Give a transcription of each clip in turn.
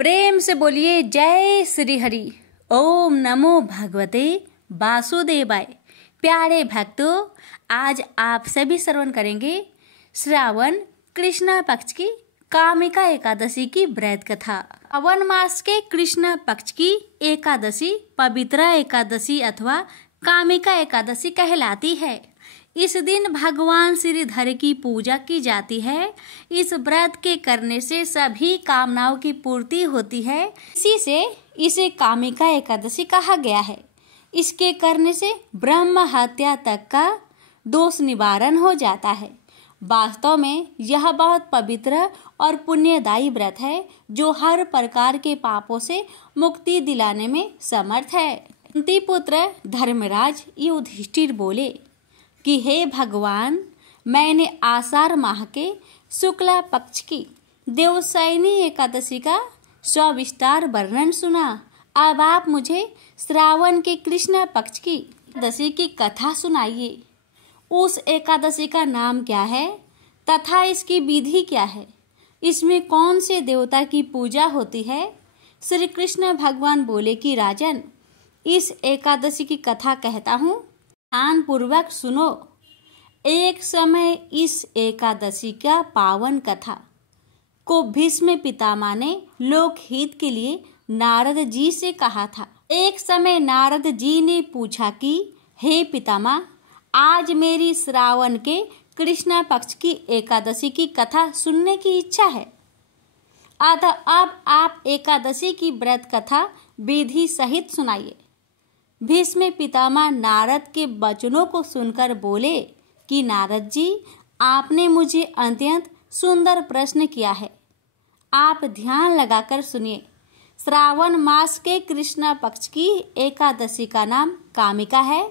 प्रेम से बोलिए जय श्री हरि। ओम नमो भगवते वासुदेवाय। प्यारे भक्तों, आज आप सभी श्रवण करेंगे श्रावण कृष्ण पक्ष की कामिका एकादशी की व्रत कथा। श्रावण मास के कृष्ण पक्ष की एकादशी पवित्र एकादशी अथवा कामिका एकादशी कहलाती है। इस दिन भगवान श्रीधर की पूजा की जाती है। इस व्रत के करने से सभी कामनाओं की पूर्ति होती है। इसी से इसे कामिका एकादशी कहा गया है। इसके करने से ब्रह्म हत्या तक का दोष निवारण हो जाता है। वास्तव में यह बहुत पवित्र और पुण्यदायी व्रत है जो हर प्रकार के पापों से मुक्ति दिलाने में समर्थ है। कुंती पुत्र धर्मराज युधिष्ठिर बोले कि हे भगवान, मैंने आषाढ़ माह के शुक्ला पक्ष की देवशयनी एकादशी का सविस्तार वर्णन सुना। अब आप मुझे श्रावण के कृष्ण पक्ष की एकादशी की कथा सुनाइए। उस एकादशी का नाम क्या है तथा इसकी विधि क्या है? इसमें कौन से देवता की पूजा होती है? श्री कृष्ण भगवान बोले कि राजन, इस एकादशी की कथा कहता हूँ, ध्यान पूर्वक सुनो। एक समय इस एकादशी का पावन कथा को भीष्म पितामह ने लोकहित के लिए नारद जी से कहा था। एक समय नारद जी ने पूछा कि हे पितामह, आज मेरी श्रावण के कृष्ण पक्ष की एकादशी की कथा सुनने की इच्छा है। अतः अब आप एकादशी की व्रत कथा विधि सहित सुनाइए। भीष्म पितामह नारद के वचनों को सुनकर बोले कि नारद जी, आपने मुझे अत्यंत सुंदर प्रश्न किया है। आप ध्यान लगाकर सुनिए। श्रावण मास के कृष्ण पक्ष की एकादशी का नाम कामिका है।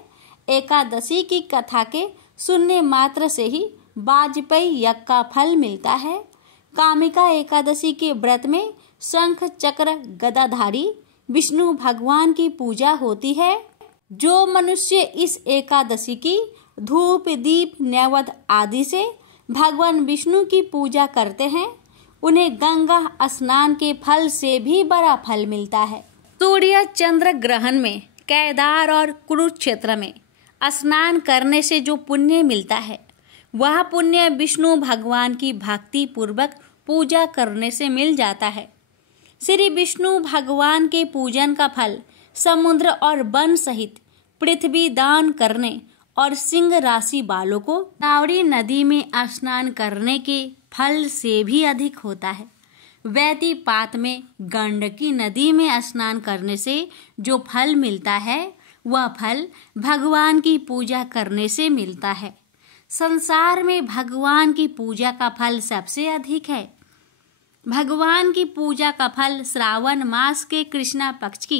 एकादशी की कथा के सुनने मात्र से ही वाजपेयी यज्ञ का फल मिलता है। कामिका एकादशी के व्रत में शंख चक्र गदाधारी विष्णु भगवान की पूजा होती है। जो मनुष्य इस एकादशी की धूप दीप नैवेद्य आदि से भगवान विष्णु की पूजा करते हैं, उन्हें गंगा स्नान के फल से भी बड़ा फल मिलता है। सूर्य चंद्र ग्रहण में केदार और कुरुक्षेत्र में स्नान करने से जो पुण्य मिलता है, वह पुण्य विष्णु भगवान की भक्ति पूर्वक पूजा करने से मिल जाता है। श्री विष्णु भगवान के पूजन का फल समुद्र और वन सहित पृथ्वी दान करने और सिंह राशि वालों को गोदावरी नदी में स्नान करने के फल से भी अधिक होता है। वैदिपात में गंडकी नदी में स्नान करने से जो फल मिलता है, वह फल भगवान की पूजा करने से मिलता है। संसार में भगवान की पूजा का फल सबसे अधिक है। भगवान की पूजा का फल श्रावण मास के कृष्ण पक्ष की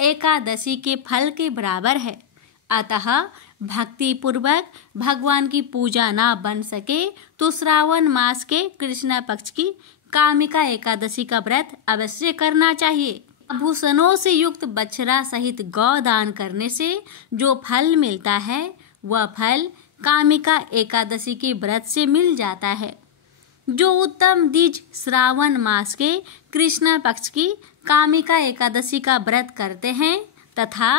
एकादशी के फल के बराबर है। अतः भक्ति पूर्वक भगवान की पूजा ना बन सके तो श्रावण मास के कृष्ण पक्ष की कामिका एकादशी का व्रत अवश्य करना चाहिए। आभूषणों से युक्त बछड़ा सहित गौदान करने से जो फल मिलता है, वह फल कामिका एकादशी के व्रत से मिल जाता है। जो उत्तम द्विज श्रावण मास के कृष्ण पक्ष की कामिका एकादशी का व्रत करते हैं तथा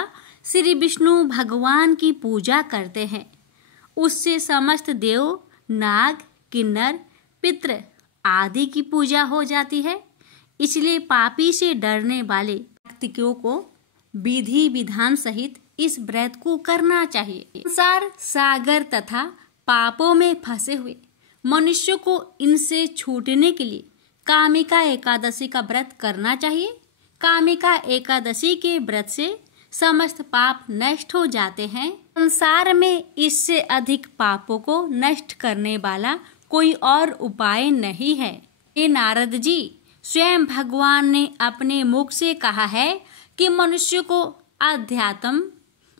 श्री विष्णु भगवान की पूजा करते हैं, उससे समस्त देव, नाग, किन्नर, पितृ आदि की पूजा हो जाती है। इसलिए पापी से डरने वाले व्यक्तियों को विधि विधान सहित इस व्रत को करना चाहिए। संसार सागर तथा पापों में फंसे हुए मनुष्य को इनसे छूटने के लिए कामिका एकादशी का व्रत करना चाहिए। कामिका एकादशी के व्रत से समस्त पाप नष्ट हो जाते हैं। संसार में इससे अधिक पापों को नष्ट करने वाला कोई और उपाय नहीं है। हे नारद जी, स्वयं भगवान ने अपने मुख से कहा है कि मनुष्य को अध्यात्म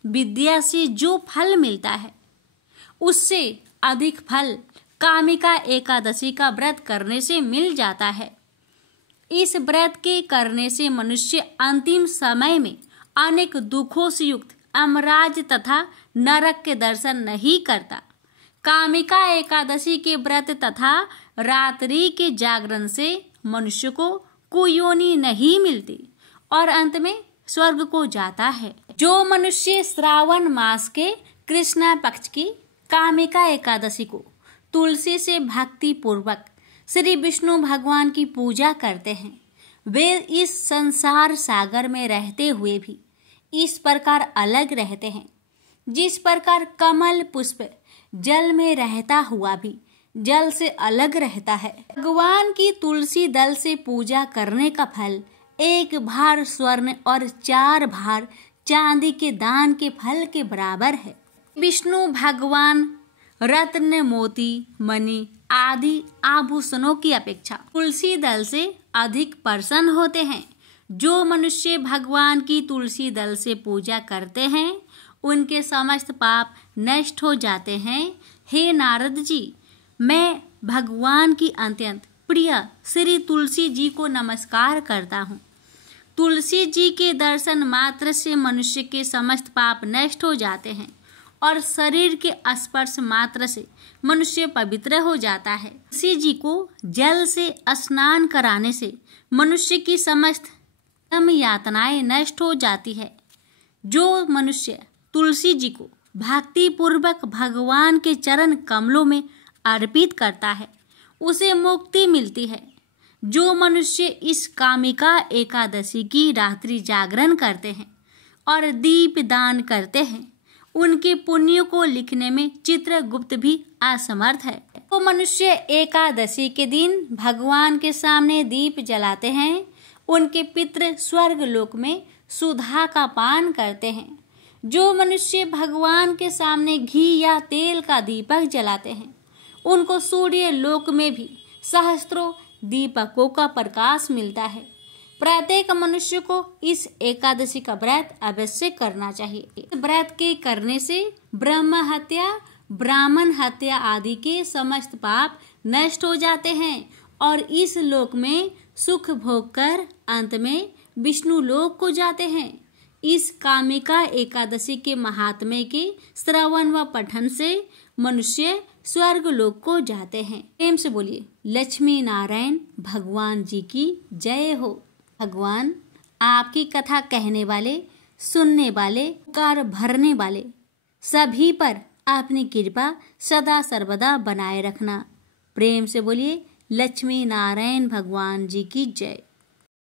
विद्या से जो फल मिलता है, उससे अधिक फल कामिका एकादशी का व्रत करने से मिल जाता है। इस व्रत के करने से मनुष्य अंतिम समय में अनेक दुखों से युक्त अमराज तथा नरक के दर्शन नहीं करता। कामिका एकादशी के व्रत तथा रात्रि के जागरण से मनुष्य को कुयोनि नहीं मिलती और अंत में स्वर्ग को जाता है। जो मनुष्य श्रावण मास के कृष्णा पक्ष की कामिका एकादशी को तुलसी से भक्ति पूर्वक श्री विष्णु भगवान की पूजा करते हैं, वे इस संसार सागर में रहते हुए भी इस प्रकार अलग रहते हैं जिस प्रकार कमल पुष्प जल में रहता हुआ भी जल से अलग रहता है। भगवान की तुलसी दल से पूजा करने का फल 1 भार स्वर्ण और 4 भार चांदी के दान के फल के बराबर है। विष्णु भगवान रत्न मोती मणि आदि आभूषणों की अपेक्षा तुलसी दल से अधिक प्रसन्न होते हैं। जो मनुष्य भगवान की तुलसी दल से पूजा करते हैं उनके समस्त पाप नष्ट हो जाते हैं। हे नारद जी, मैं भगवान की अत्यंत प्रिय श्री तुलसी जी को नमस्कार करता हूँ। तुलसी जी के दर्शन मात्र से मनुष्य के समस्त पाप नष्ट हो जाते हैं और शरीर के स्पर्श मात्र से मनुष्य पवित्र हो जाता है। तुलसी जी को जल से स्नान कराने से मनुष्य की समस्त यातनाएं नष्ट हो जाती है। जो मनुष्य तुलसी जी को भक्ति पूर्वक भगवान के चरण कमलों में अर्पित करता है उसे मुक्ति मिलती है। जो मनुष्य इस कामिका एकादशी की रात्रि जागरण करते हैं और दीप दान करते हैं उनके पुण्य को लिखने में चित्रगुप्त भी असमर्थ है। वो मनुष्य एकादशी के दिन भगवान के सामने दीप जलाते हैं उनके पितृ स्वर्ग लोक में सुधा का पान करते हैं। जो मनुष्य भगवान के सामने घी या तेल का दीपक जलाते हैं उनको सूर्य लोक में भी सहस्त्रों दीपकों का प्रकाश मिलता है। प्रत्येक मनुष्य को इस एकादशी का व्रत अवश्य करना चाहिए। इस व्रत के करने से ब्रह्म हत्या ब्राह्मण हत्या आदि के समस्त पाप नष्ट हो जाते हैं और इस लोक में सुख भोग कर अंत में विष्णु लोक को जाते हैं। इस कामिका एकादशी के महात्म्य के श्रवण व पठन से मनुष्य स्वर्ग लोक को जाते हैं। प्रेम से बोलिए लक्ष्मी नारायण भगवान जी की जय हो। भगवान आपकी कथा कहने वाले सुनने वाले कार भरने वाले सभी पर अपनी कृपा सदा सर्वदा बनाए रखना। प्रेम से बोलिए लक्ष्मी नारायण भगवान जी की जय।